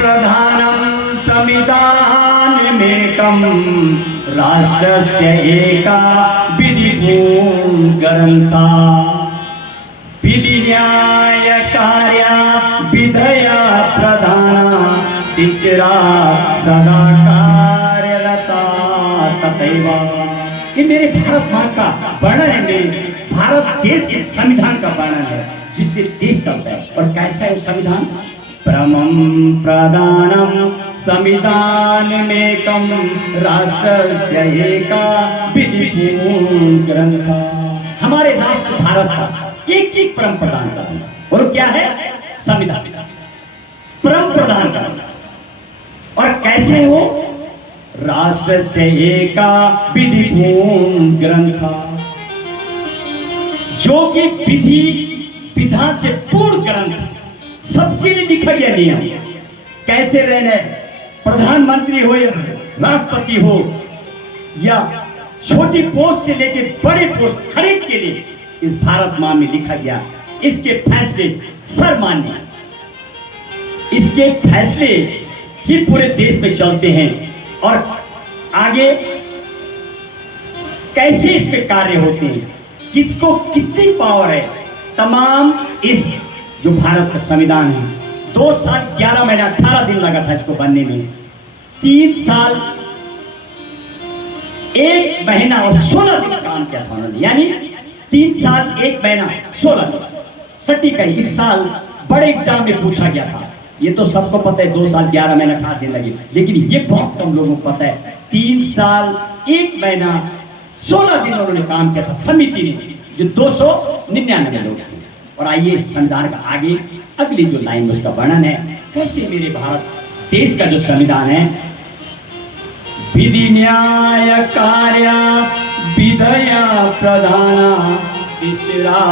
प्रधानं संविधानमेकं राष्ट्रस्य एका विधिभूं ग्रन्था विधिन्यायकार्या विधया प्रधाना तिसरा सदा कार्यरता तथैव। ये मेरे भारत माँ का वर्णन है, मेरे भारत देश के संविधान का वर्णन है जिससे देश चलता है। और कैसा है संविधान? परमं प्रधानं संविधानमेकं राष्ट्रस्य एका विधिभूं ग्रन्था। हमारे राष्ट्र भारत का एक परम प्रधान करना, और क्या है? संविधान परम प्रधान करना। और कैसे हो? राष्ट्र से एका विधिभूं ग्रंथा, जो कि विधि विधान से पूर्ण ग्रंथ, सबके लिए लिखा गया नियम। कैसे रहना है, प्रधानमंत्री हो या राष्ट्रपति हो या छोटी पोस्ट से लेकर बड़े पोस्ट, हर एक के लिए इस भारत माँ में लिखा गया। इसके फैसले सर्वमान्य, इसके फैसले ही पूरे देश में चलते हैं। और आगे कैसे इसमें कार्य होते हैं, किसको कितनी पावर है, तमाम इस जो भारत का संविधान है 2 साल 11 महीना 18 दिन लगा था इसको बनने में। 3 साल 1 महीना और 16 दिन काम किया था उन्होंने, यानी 3 साल 1 महीना 16 दिन सटीक है। इस साल बड़े एग्जाम में पूछा गया था, ये तो सबको पता है 2 साल 11 महीना 18 दिन लगे, लेकिन ये बहुत कम लोगों को पता है 3 साल 1 महीना 16 दिन उन्होंने काम किया था समिति ने, जो 299 लोग थे। और आइए संविधान का आगे अगली जो लाइन उसका वर्णन है, कैसे मेरे भारत देश का जो संविधान है, विधि न्याय कार्य विधया प्रधाना तिसरा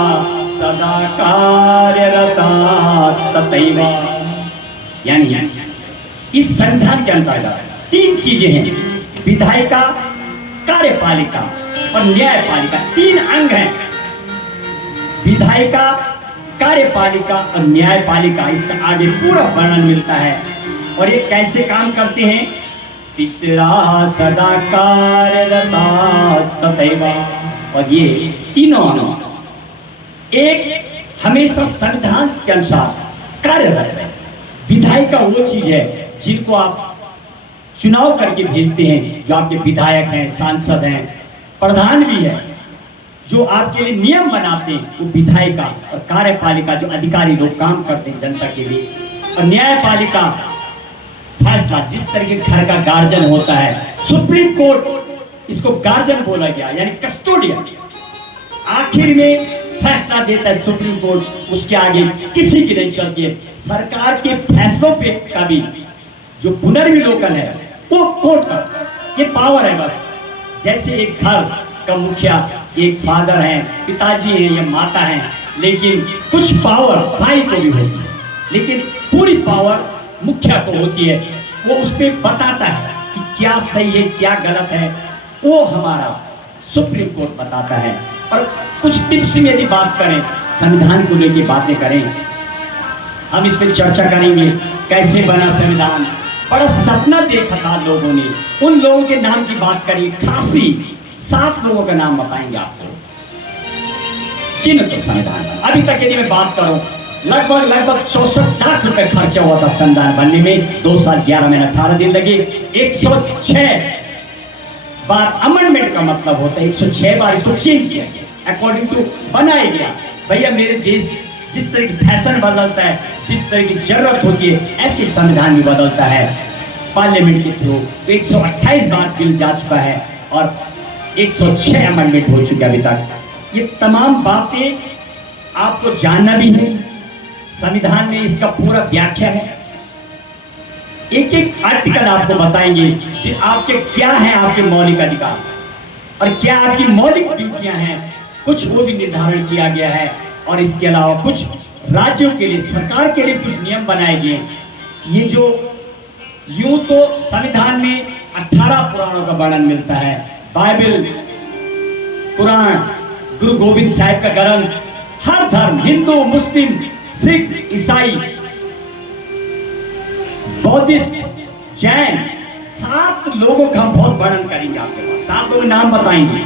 सदा कार्यरता तथैव। यानी इस संविधान के अंतर्गत 3 चीजें हैं, विधायिका, कार्यपालिका और न्यायपालिका। 3 अंग हैं, विधायिका, कार्यपालिका और न्यायपालिका। इसका आगे पूरा वर्णन मिलता है। और ये कैसे काम करते हैं? तिसरा सदा कार्यरता तथैव। और ये तीनों एक हमेशा संविधान के अनुसार कार्यरत है। विधायिका वो चीज है जिनको आप चुनाव करके भेजते हैं, जो आपके विधायक हैं, सांसद हैं, प्रधान भी है, जो आपके लिए नियम बनाते हैं, वो विधायिका। और कार्यपालिका जो अधिकारी लोग काम करते हैं जनता के लिए। और न्यायपालिका फैसला, जिस तरह के घर का गार्जियन होता है, सुप्रीम कोर्ट इसको गार्जियन बोला गया, यानी कस्टोडियन। आखिर में फैसला देता है सुप्रीम कोर्ट, उसके आगे किसी की नहीं चलती है। सरकार के फैसलों पे का भी जो पुनर्विलोकन है वो कोर्ट का, ये पावर है बस। जैसे एक घर का मुखिया एक फादर है, पिताजी है या माता है, लेकिन कुछ पावर भाई को भी होती है, लेकिन पूरी पावर मुखिया को होती है। वो उस पर बताता है कि क्या सही है क्या गलत है, वो हमारा सुप्रीम कोर्ट बताता है। और कुछ टिप्स में यदि बात करें, संविधान को लेकर बातें करें, हम इस पर चर्चा करेंगे कैसे बना संविधान। बड़ा सपना देखा था लोगों ने, उन लोगों के नाम की बात करिए, खासी 7 लोगों का नाम बताएंगे आपको जिन तो संविधान। अभी तक यदि मैं बात करूं, लगभग 64 लाख रुपए खर्चा हुआ था संविधान बनने में। 2 साल 11 महीना 18 दिन लगे। 106 बार अमेंडमेंट का मतलब होता है 106 बार इसको चेंज किया गया, अकॉर्डिंग टू बनाया गया। भैया मेरे देश जिस तरह की फैशन बदलता है, जिस तरह की जरूरत होती है, ऐसे संविधान भी बदलता है पार्लियामेंट के थ्रू। 128 बार बिल जा चुका है और 106 अमेंडमेंट हो चुके अभी तक। ये तमाम बातें आपको जानना भी है, संविधान में इसका पूरा व्याख्या है। एक एक आर्टिकल आपको बताएंगे कि आपके क्या है, आपके मौलिक अधिकार और क्या आपकी मौलिक ड्यूटियां हैं, कुछ वो भी निर्धारण किया गया है। और इसके अलावा कुछ राज्यों के लिए, सरकार के लिए कुछ नियम बनाए गए। ये जो यूं तो संविधान में 18 पुराणों का वर्णन मिलता है, बाइबल, कुरान, गुरु गोविंद साहिब का ग्रंथ, हर धर्म, हिंदू, मुस्लिम, सिख, ईसाई, बौद्धिस्ट, जैन, 7 लोगों का हम बहुत वर्णन करेंगे आपके पास। 7 लोगों के नाम बताएंगे,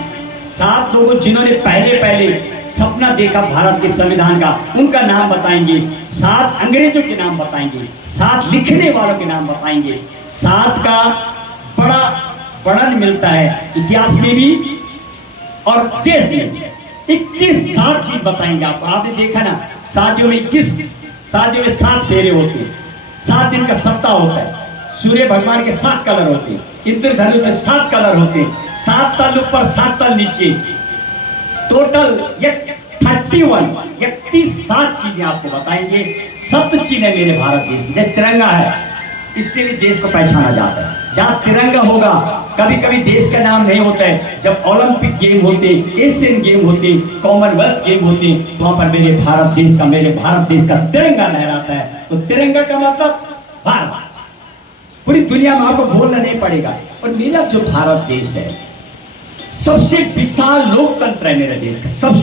7 लोगों जिन्होंने पहले सपना देखा भारत के संविधान का, उनका नाम बताएंगे। 7 अंग्रेजों के नाम बताएंगे, 7 लिखने वालों के नाम बताएंगे। 7 का बड़ा वर्णन मिलता है इतिहास में भी और देश में। 21 7 चीज बताएंगे आपको। आपने देखा ना, शादियों में 7 फेरे होते हैं, 7 दिन का सप्ताह होता है, सूर्य भगवान के 7 कलर होते हैं, इंद्रधनुष के 7 कलर होते हैं, 7 तल ऊपर 7 तल नीचे, टोटल 31 7 चीजें आपको बताएंगे। सप्त चिन्ह है मेरे भारत देश की, जैसे तिरंगा है, इससे भी देश को पहचाना जाता है। जहां तिरंगा होगा, कभी कभी देश का नाम नहीं होता है। जब ओलंपिक गेम होते, एशियन गेम होते, कॉमनवेल्थ गेम होते, तो वहां पर मेरे भारत देश का तिरंगा लहराता है। तो तिरंगा का मतलब भारत, पूरी दुनिया में आपको बोलना नहीं पड़ेगा। और मेरा जो भारत देश है, सबसे विशाल लोकतंत्र है मेरे देश का, सबसे